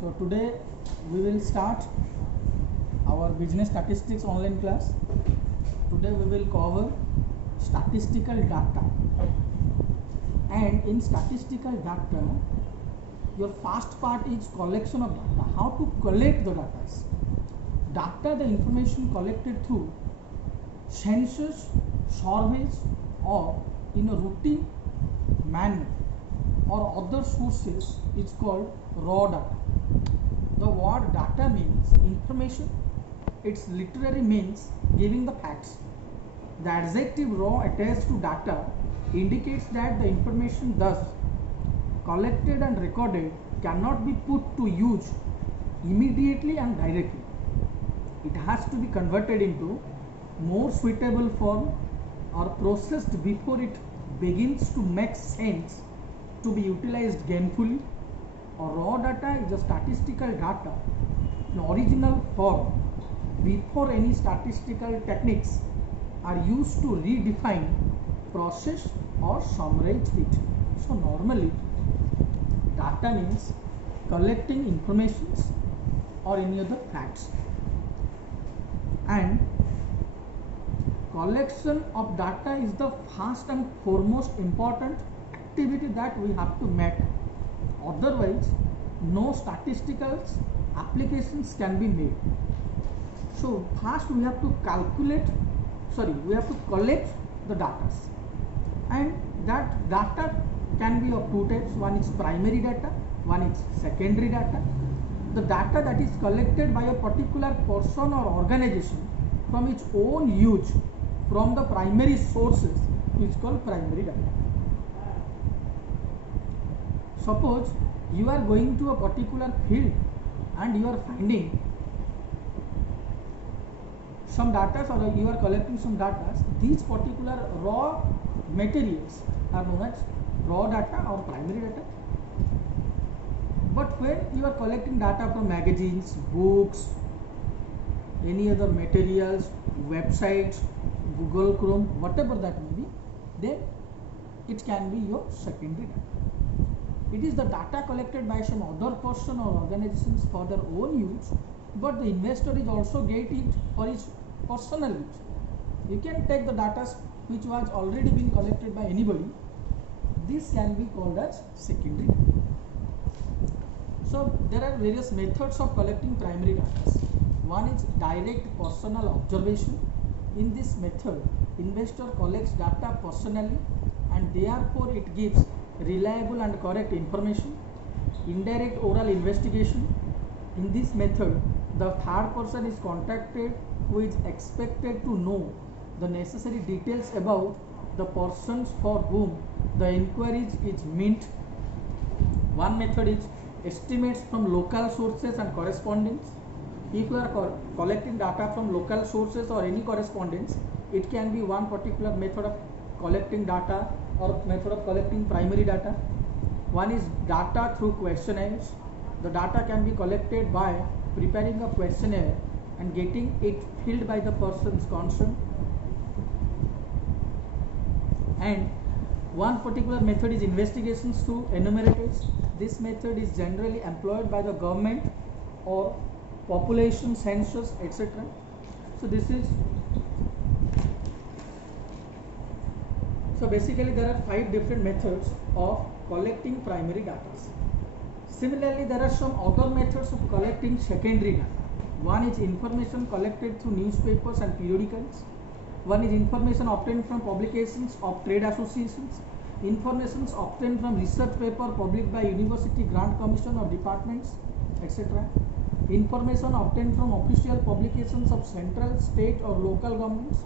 So today we will start our business statistics online class. Today we will cover statistical data, and in statistical data your first part is collection of data. How to collect the data, the information collected through census, surveys, or in a routine manner or other sources is called raw data. The word data means information. Its literary means giving the facts. The adjective raw attached to data indicates that the information thus collected and recorded cannot be put to use immediately and directly. It has to be converted into more suitable form or processed before it begins to make sense to be utilized gainfully. Or raw data is a statistical data in original form before any statistical techniques are used to redefine, process or summarize it. So normally data means collecting informations or any other facts, and collection of data is the first and foremost important activity that we have to make. Otherwise, no statistical applications can be made. So first we have to collect the data, and that data can be of two types. One is primary data, one is secondary data. The data that is collected by a particular person or organization from its own use from the primary sources is called primary data. Suppose you are going to a particular field and you are finding some data, or you are collecting some data. These particular raw materials are known as raw data or primary data. But when you are collecting data from magazines, books, any other materials, websites, Google Chrome, whatever that may be, then it can be your secondary data. It is the data collected by some other person or organizations for their own use, but the investor is also get it for his personal use. You can take the data which was already been collected by anybody. This can be called as secondary data. So there are various methods of collecting primary data. One is direct personal observation. In this method, investor collects data personally and therefore it gives reliable and correct information. Indirect oral investigation. In this method, the third person is contacted who is expected to know the necessary details about the persons for whom the inquiry is meant. One method is estimates from local sources and correspondence. If you are collecting data from local sources or any correspondence, it can be one particular method of collecting data or method of collecting primary data. One is data through questionnaires. The data can be collected by preparing a questionnaire and getting it filled by the persons concerned. And one particular method is investigations through enumerators. This method is generally employed by the government or population census, etc. So basically there are 5 different methods of collecting primary data. Similarly, there are some other methods of collecting secondary data. One is information collected through newspapers and periodicals. One is information obtained from publications of trade associations. Information obtained from research paper published by university, grant commission or departments, etc. Information obtained from official publications of central, state or local governments.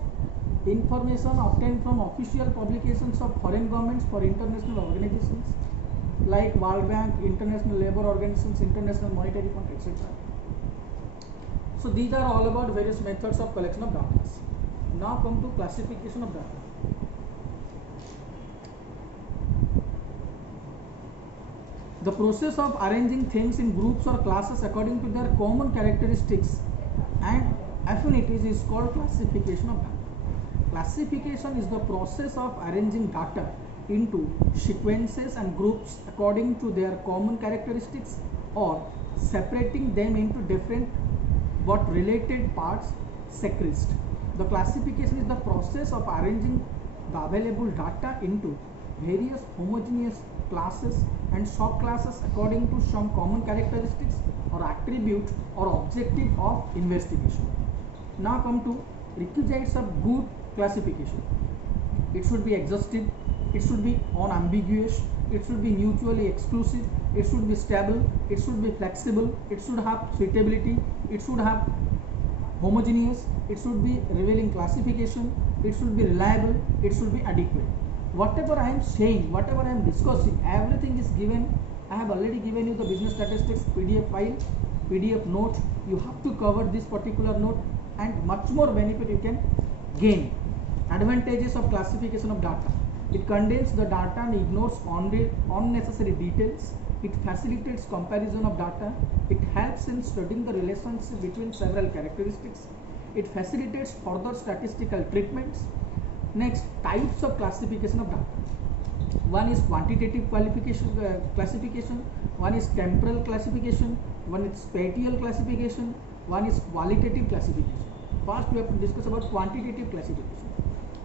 Information obtained from official publications of foreign governments for international organizations like World Bank, International Labour Organizations, International Monetary Fund, etc. So these are all about various methods of collection of data. Now come to classification of data. The process of arranging things in groups or classes according to their common characteristics and affinities is called classification of data. Classification is the process of arranging data into sequences and groups according to their common characteristics or separating them into different but related parts sequenced. The classification is the process of arranging the available data into various homogeneous classes and subclasses according to some common characteristics or attribute or objective of investigation. Now come to requisites of good classification. It should be exhaustive, it should be unambiguous, it should be mutually exclusive, it should be stable, it should be flexible, it should have suitability, it should have homogeneous, it should be revealing classification, it should be reliable, it should be adequate. Whatever I am saying, whatever I am discussing, everything is given. I have already given you the business statistics PDF file, PDF note. You have to cover this particular note, and much more benefit you can gain. Advantages of classification of data. It contains the data and ignores unnecessary details. It facilitates comparison of data. It helps in studying the relationship between several characteristics. It facilitates further statistical treatments. Next, types of classification of data. One is quantitative classification, one is temporal classification, one is spatial classification, one is qualitative classification. First, we have to discuss about quantitative classification.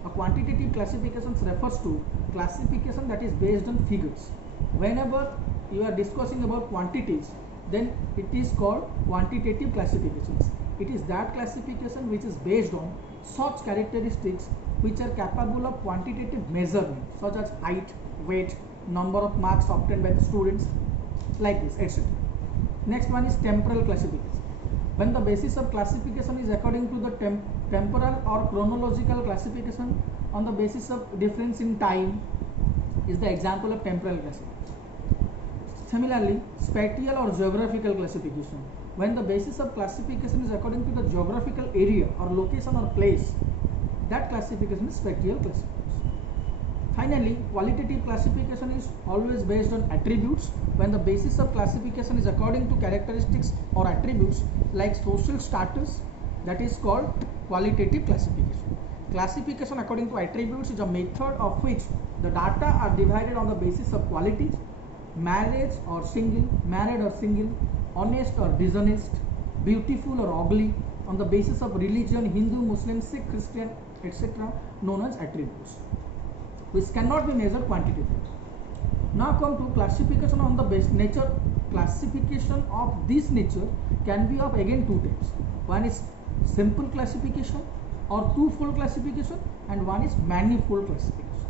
A quantitative classification refers to classification that is based on figures. Whenever you are discussing about quantities, then it is called quantitative classifications. It is that classification which is based on such characteristics which are capable of quantitative measurement, such as height, weight, number of marks obtained by the students, like this, etc. Next one is temporal classification. When the basis of classification is according to the temporal or chronological classification on the basis of difference in time, is the example of temporal classification. Similarly, spatial or geographical classification. When the basis of classification is according to the geographical area or location or place, that classification is spatial classification. Finally, qualitative classification is always based on attributes. When the basis of classification is according to characteristics or attributes like social status, that is called qualitative classification. Classification according to attributes is a method of which the data are divided on the basis of qualities: married or single, honest or dishonest, beautiful or ugly, on the basis of religion, Hindu, Muslim, Sikh, Christian, etc., known as attributes, which cannot be measured quantitatively. Now come to classification on the base nature. Classification of this nature can be of again two types. One is simple classification or twofold classification, and one is manifold classification.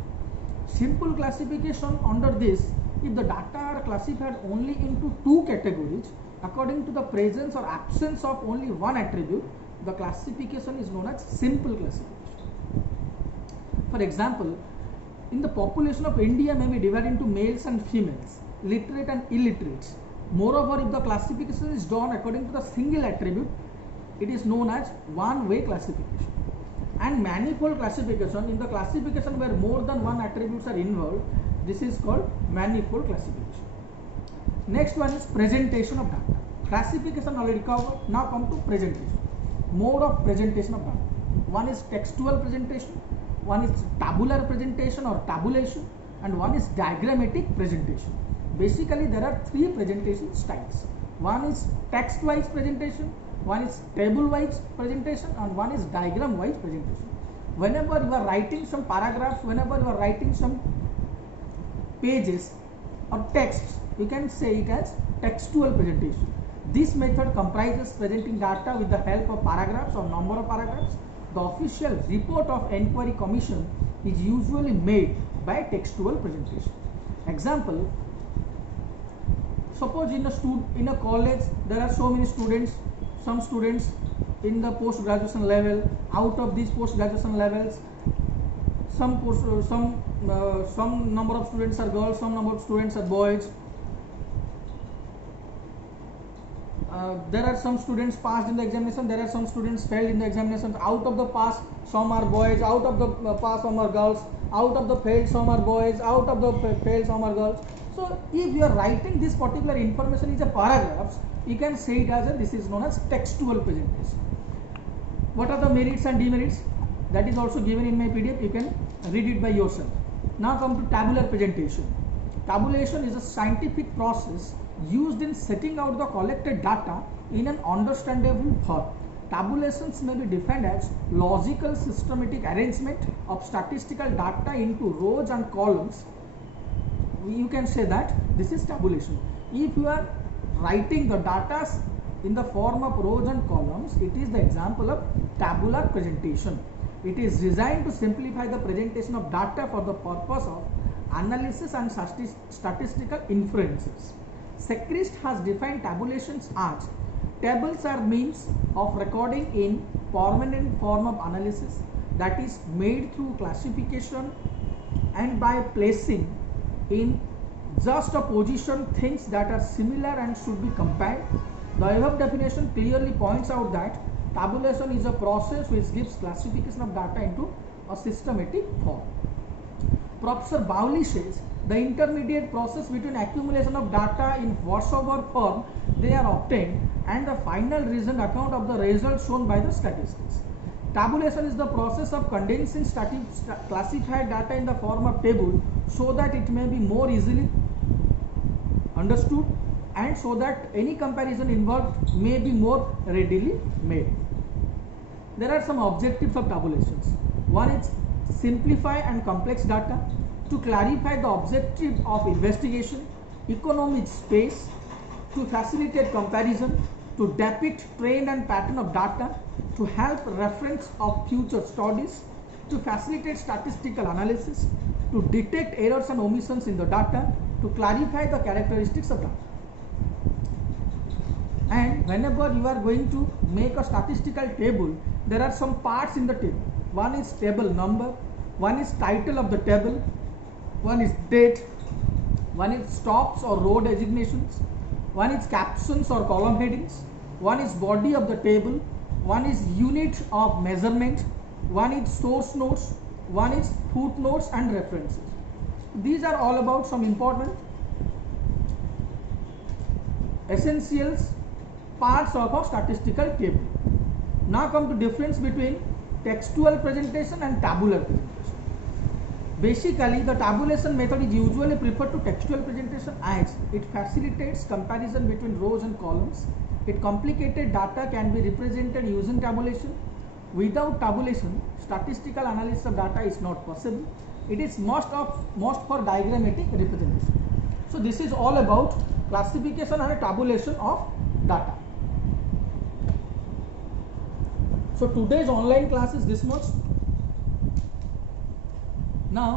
Simple classification under this, if the data are classified only into two categories according to the presence or absence of only one attribute, the classification is known as simple classification. For example, in the population of India may be divided into males and females, literate and illiterates. Moreover, if the classification is done according to the single attribute, it is known as one-way classification. And manifold classification, in the classification where more than one attributes are involved, this is called manifold classification. Next one is presentation of data. Classification already covered. Now come to presentation. Mode of presentation of data. One is textual presentation, one is tabular presentation or tabulation, and one is diagrammatic presentation. Basically, there are three presentation styles. One is text-wise presentation, one is table-wise presentation, and one is diagram-wise presentation. Whenever you are writing some paragraphs, whenever you are writing some pages or texts, you can say it as textual presentation. This method comprises presenting data with the help of paragraphs or number of paragraphs. The official report of Enquiry Commission is usually made by textual presentation. Example, suppose in a college there are so many students, some students in the post-graduation level. Out of these post-graduation levels, some number of students are girls, some number of students are boys. There are some students passed in the examination, there are some students failed in the examinations. Out of the pass, some are boys, out of the pass, some are girls, out of the failed, some are boys, out of the failed, some are girls. So if you are writing this particular information is a paragraphs, you can say it as this is known as textual presentation. What are the merits and demerits? That is also given in my PDF. You can read it by yourself. Now come to tabular presentation. Tabulation is a scientific process used in setting out the collected data in an understandable form. Tabulations may be defined as logical systematic arrangement of statistical data into rows and columns. You can say that this is tabulation. If you are writing the data in the form of rows and columns, it is the example of tabular presentation. It is designed to simplify the presentation of data for the purpose of analysis and statistical inferences. Sechrist has defined tabulations as tables are means of recording in permanent form of analysis that is made through classification and by placing in just a position things that are similar and should be compared. The above definition clearly points out that tabulation is a process which gives classification of data into a systematic form. Professor Bowley says the intermediate process between accumulation of data in whatsoever form they are obtained and the final reasoned account of the results shown by the statistics. Tabulation is the process of condensing classified data in the form of table so that it may be more easily understood and so that any comparison involved may be more readily made. There are some objectives of tabulations. One is simplify and complex data, to clarify the objective of investigation, economic space, to facilitate comparison, to depict trend and pattern of data, to help reference of future studies, to facilitate statistical analysis, to detect errors and omissions in the data, to clarify the characteristics of data. And whenever you are going to make a statistical table, there are some parts in the table. One is table number, one is title of the table, one is date, one is stops or row designations, one is captions or column headings, one is body of the table, one is unit of measurement, one is source notes, one is footnotes and references. These are all about some important essentials parts of a statistical table. Now come to difference between textual presentation and tabular presentation. Basically, the tabulation method is usually preferred to textual presentation as it facilitates comparison between rows and columns. Its complicated data can be represented using tabulation. Without tabulation, statistical analysis of data is not possible. It is most for diagrammatic representation. So this is all about classification and tabulation of data. So today's online class is this much.